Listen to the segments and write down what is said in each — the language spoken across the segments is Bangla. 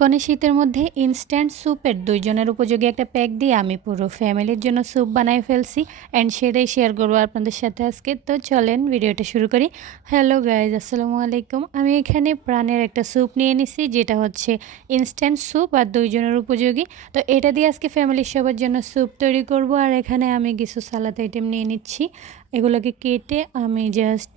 কনে শীতের মধ্যে ইনস্ট্যান্ট স্যুপের দুইজনের উপযোগী একটা প্যাক দিয়ে আমি পুরো ফ্যামিলির জন্য স্যুপ বানাই ফেলছি অ্যান্ড সেটাই শেয়ার করব আপনাদের সাথে আজকে। তো চলেন ভিডিওটা শুরু করি। হ্যালো গাইজ আসসালামু আলাইকুম। আমি এখানে প্রাণের একটা স্যুপ নিয়ে নিছি, যেটা হচ্ছে ইনস্ট্যান্ট স্যুপ আর দুইজনের উপযোগী। তো এটা দিয়ে আজকে ফ্যামিলির সবার জন্য স্যুপ তৈরি করব। আর এখানে আমি কিছু সালাদ আইটেম নিয়ে নিচ্ছি। এগুলোকে কেটে আমি জাস্ট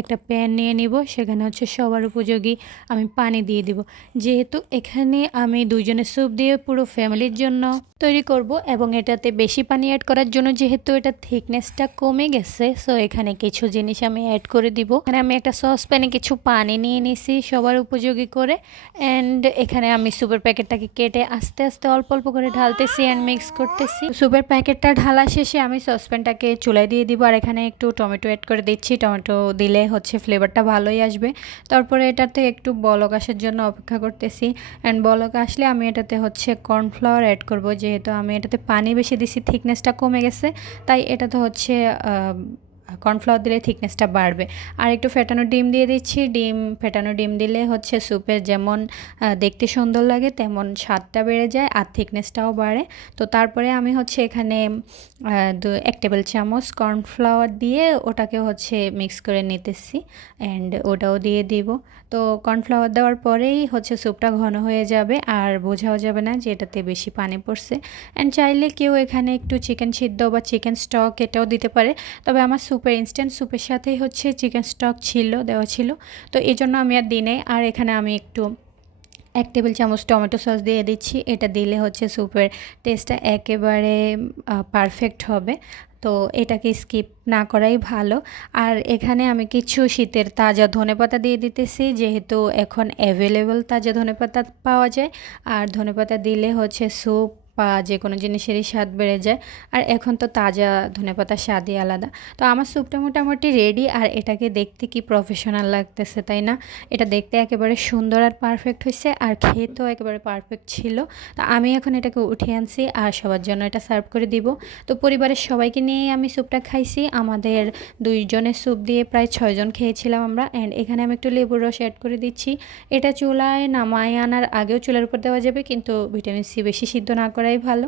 একটা প্যান নিয়ে নিব। সেখানে হচ্ছে সবার উপযোগী আমি পানি দিয়ে দিব। যেহেতু এখানে আমি দুইজনের স্যুপ দিয়ে পুরো ফ্যামিলির জন্য তৈরি করব এবং এটাতে বেশি পানি অ্যাড করার জন্য যেহেতু এটা থিকনেসটা কমে গেছে সো এখানে কিছু জিনিস আমি অ্যাড করে দিব। এখানে আমি একটা সস প্যানে কিছু পানি নিয়ে নিছি সবার উপযোগী করে। অ্যান্ড এখানে আমি সুপের প্যাকেটটাকে কেটে আস্তে আস্তে অল্প অল্প করে ঢালতেছি অ্যান্ড মিক্স করতেছি। সুপের প্যাকেটটা ঢালা শেষে আমি সসপ্যানটাকে চুলায় দিয়ে দিব। আর এখানে একটু টমেটো অ্যাড করে দিচ্ছি। টমেটো দিলে হচ্ছে ফ্লেভারটা ভালোই আসবে। তারপরে এটাতে একটু বলক আসার জন্য অপেক্ষা করতেছি। অ্যান্ড বলক আসলে আমি এটাতে হচ্ছে কর্নফ্লাওয়ার অ্যাড করব। যেহেতু আমি এটাতে পানি বেশি দিছি থিকনেসটা কমে গেছে। তাই এটাতে হচ্ছে কর্নফ্লাওয়ার দিলে থিকনেসটা বাড়বে। আর একটু ফেটানো ডিম দিয়ে দিচ্ছি। ডিম, ফেটানো ডিম দিলে হচ্ছে স্যুপের যেমন দেখতে সুন্দর লাগে, তেমন স্বাদটা বেড়ে যায় আর থিকনেসটাও বাড়ে। তো তারপরে আমি হচ্ছে এখানে দু, এক টেবিল চামচ কর্নফ্লাওয়ার দিয়ে ওটাকে হচ্ছে মিক্স করে নিতেছি অ্যান্ড ওটাও দিয়ে দিব। তো কর্নফ্লাওয়ার দেওয়ার পরেই হচ্ছে স্যুপটা ঘন হয়ে যাবে আর বোঝাও যাবে না যে এটাতে বেশি পানি পড়ছে। অ্যান্ড চাইলে কেউ এখানে একটু চিকেন সিদ্ধ বা চিকেন স্টক এটাও দিতে পারে। তবে আমার স্যুপের ইনস্ট্যান্ট স্যুপের সাথেই হচ্ছে চিকেন স্টক ছিল, দেওয়া ছিল। তো এই জন্য আমি আর দিনে আর এখানে আমি একটু এক টেবিল চামচ টমেটো সস দিয়ে দিচ্ছি। এটা দিলে হচ্ছে স্যুপের টেস্টটা একেবারে পারফেক্ট হবে। তো এটাকে স্কিপ না করাই ভালো। আর এখানে আমি কিছু শীতের তাজা ধনেপাতা দিয়ে দিতেছি, যেহেতু এখন অ্যাভেলেবল তাজা ধনেপাতা পাওয়া যায়। আর ধনেপাতা দিলে হচ্ছে স্যুপ বা যে কোনো জিনিসেরই স্বাদ বেড়ে যায়। আর এখন তো তাজা ধনেপাতার স্বাদই আলাদা। তো আমার স্যুপটা মোটামুটি রেডি আর এটাকে দেখতে কি প্রফেশনাল লাগতেছে, তাই না? এটা দেখতে একেবারে সুন্দর আর পারফেক্ট হয়েছে আর খেতেও একেবারে পারফেক্ট ছিল। তো আমি এখন এটাকে উঠিয়ে আনছি আর সবার জন্য এটা সার্ভ করে দিব। তো পরিবারের সবাইকে নিয়েই আমি স্যুপটা খাইছি। আমাদের দুইজনের স্যুপ দিয়ে প্রায় ছয়জন খেয়েছিলাম আমরা। অ্যান্ড এখানে আমি একটু লেবুর রস অ্যাড করে দিচ্ছি। এটা চুলায় নামায় আনার আগেও চুলার উপর দেওয়া যাবে, কিন্তু ভিটামিন সি বেশি সিদ্ধ না করে করাই ভালো।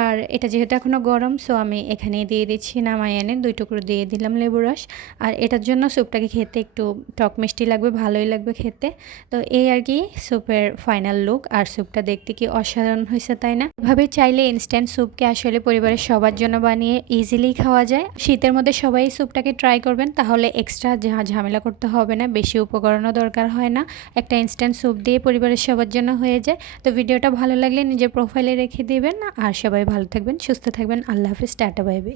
আর এটা যেহেতু এখনও গরম সো আমি এখানে দিয়ে দিচ্ছি, নামাই এনে দুই টুকরো দিয়ে দিলাম লেবু রস। আর এটার জন্য স্যুপটাকে খেতে একটু টক মিষ্টি লাগবে, ভালোই লাগবে খেতে। তো এই আর কি স্যুপের ফাইনাল লুক আর স্যুপটা দেখতে কি অসাধারণ হয়েছে তাই না? এভাবে চাইলে ইনস্ট্যান্ট স্যুপকে আসলে পরিবারের সবার জন্য বানিয়ে ইজিলি খাওয়া যায়। শীতের মধ্যে সবাই স্যুপটাকে ট্রাই করবেন, তাহলে এক্সট্রা ঝামেলা করতে হবে না, বেশি উপকরণও দরকার হয় না। একটা ইনস্ট্যান্ট স্যুপ দিয়ে পরিবারের সবার জন্য হয়ে যায়। তো ভিডিওটা ভালো লাগলে নিজের প্রোফাইলে রেখে দিবেন আর সবাই ভালো থাকবেন সুস্থ থাকবেন। আল্লাহ হাফিজ টাটা বাইবে